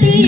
Shakti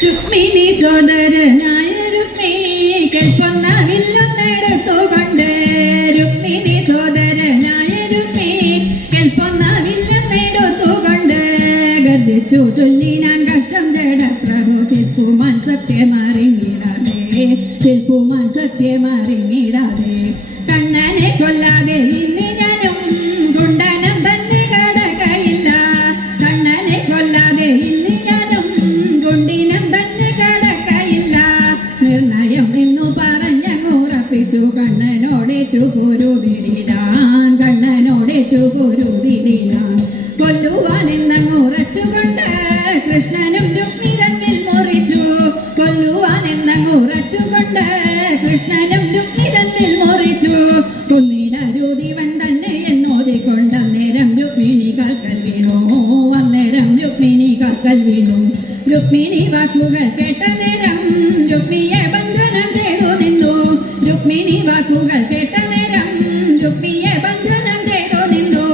Rukmini സോദരനായ രുക്മിണിക്കൊന്നവില്ലെന്നെടുത്തുകൊണ്ട് Rukmini സോദരനായ രുക്മിണിക്കൊന്നവില്ലെന്നെടുത്തുകൊണ്ട് ഗർജിച്ചു ചൊല്ലി ഞാൻ കഷ്ടം ജഡ പ്രഭു ചിൽപ്പുമാൻ സത്യമറിഞ്ഞിടാതെ ചിൽപ്പുമാൻ സത്യമറിഞ്ഞിടാതെ കണ്ണനെ കൊല്ലാതെ ഇന്ന് ഞാനും കുണ്ടനം തന്നെ കടകയില്ല കണ്ണനെ കൊല്ലാതെ ഇന്ന് ഞാനും കുണ്ടിനം തന്നെ കടകയില്ല നിർണയം എന്നു പറഞ്ഞങ്ങുറപ്പിച്ചു കണ്ണനോടേറ്റു പൊരുതിരിടാൻ കണ്ണനോടേറ്റു പൊരുതിരിടാൻ കൊല്ലുവാൻ എന്നങ്ങുറച്ചുകൊണ്ട് കൃഷ്ണനും രുക്മി തന്നിൽ മുറിച്ചു കൊല്ലുവാൻ എന്നങ്ങുറച്ചുകൊണ്ട് കൃഷ്ണനും രുക്മി തന്നിൽ മുറിച്ചു കൊന്നിടരുതിവൻ തന്നെ എന്നോതിക്കൊണ്ട് അന്നേരം രുക്മിണി കാൽക്കൽ വീണു അന്നേരം രുക്മിണി കാൽക്കൽ വീണു രുക്മിണി വാക്കുകൾ കേട്ട നേരം രുക്മിയെ ബന്ധനം ചെയ്തു നിന്നു രുക്മിണി വാക്കുകൾ കേട്ട നേരം രുക്മിയെ ബന്ധനം ചെയ്തു നിന്നു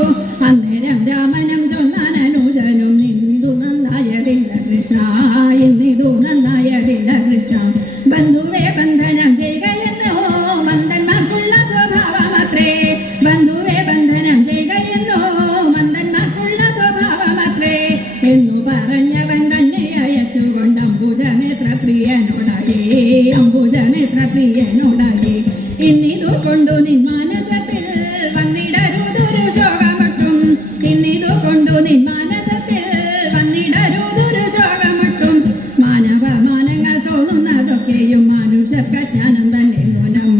അന്നേരം രാമനും ചൊന്നാൻ അനുജനും ഇന്നിതു നന്നായതില്ല കൃഷ്ണ ഇന്നിതു നന്നായതില്ല കൃഷ്ണ ബന്ധുവെ ബന്ധനം എത്ര പ്രിയനോടായി ഇന്നിതു കൊണ്ടു നിൻ മനസത്തിൽ വന്നിടരുതൊരു ശോകമട്ടും ഇന്നിതു കൊണ്ടു നിൻ മനസത്തിൽ വന്നിടരുതൊരു ശോകമട്ടും മാനവമാനങ്ങൾ തോന്നുന്നതൊക്കെയും മനുഷ്യർക്കജ്ഞാനം തന്നെ നൂനം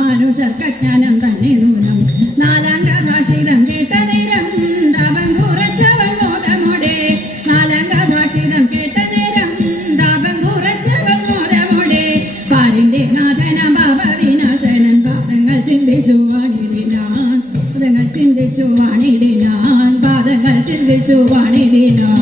മനുഷ്യർക്കജ്ഞാനം തന്നെ നൂനം നാലാംഗ ഭാഷിതം കേട്ട നേരം താപം കുറച്ചവൻ മോദമോടെ നാലാംഗ ഭാഷിതം കേട്ട നേരം താപം കുറച്ചവൻ മോദമോടെ പാരിന്റെ നാഥനം പാപവിനാശനൻ പാദങ്ങൾ ചിന്തിച്ചു വാണിടിനാൻ പാദങ്ങൾ ചിന്തിച്ചു വാണിടിനാൻ പാദങ്ങൾ ചിന്തിച്ചു വാണിടിനാൻ.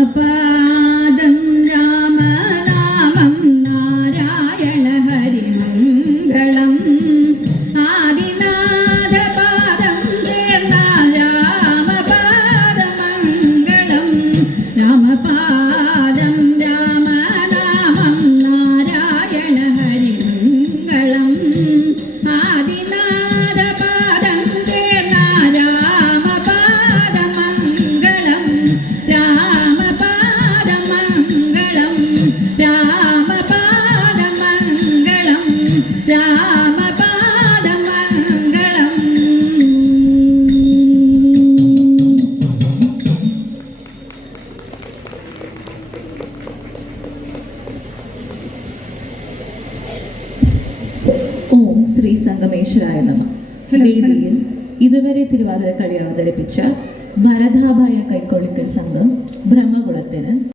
രാമപാദം രാമനാമം നാരായണ ഹരിമംഗളം ആദിനാഥപാദം ചേർന്ന രാമപാദമംഗളം രാമപാദം രാമനാമം നാരായണ ഹരിമംഗളം ആദിനാഥപാദം ചേർന്ന രാമപാദമംഗളം രാമപാദമംഗളം രാമപാദമംഗളം രാമപാദമംഗളം. ഓം ശ്രീ സംഗമേശ്വരായ നമഃ. വേദിയിൽ ഇതുവരെ തിരുവാതിരക്കളി അവതരിപ്പിച്ച ഭരതാഭായ കൈക്കൊള്ളിക്കൽ സംഘം ബ്രഹ്മകുളത്തിന്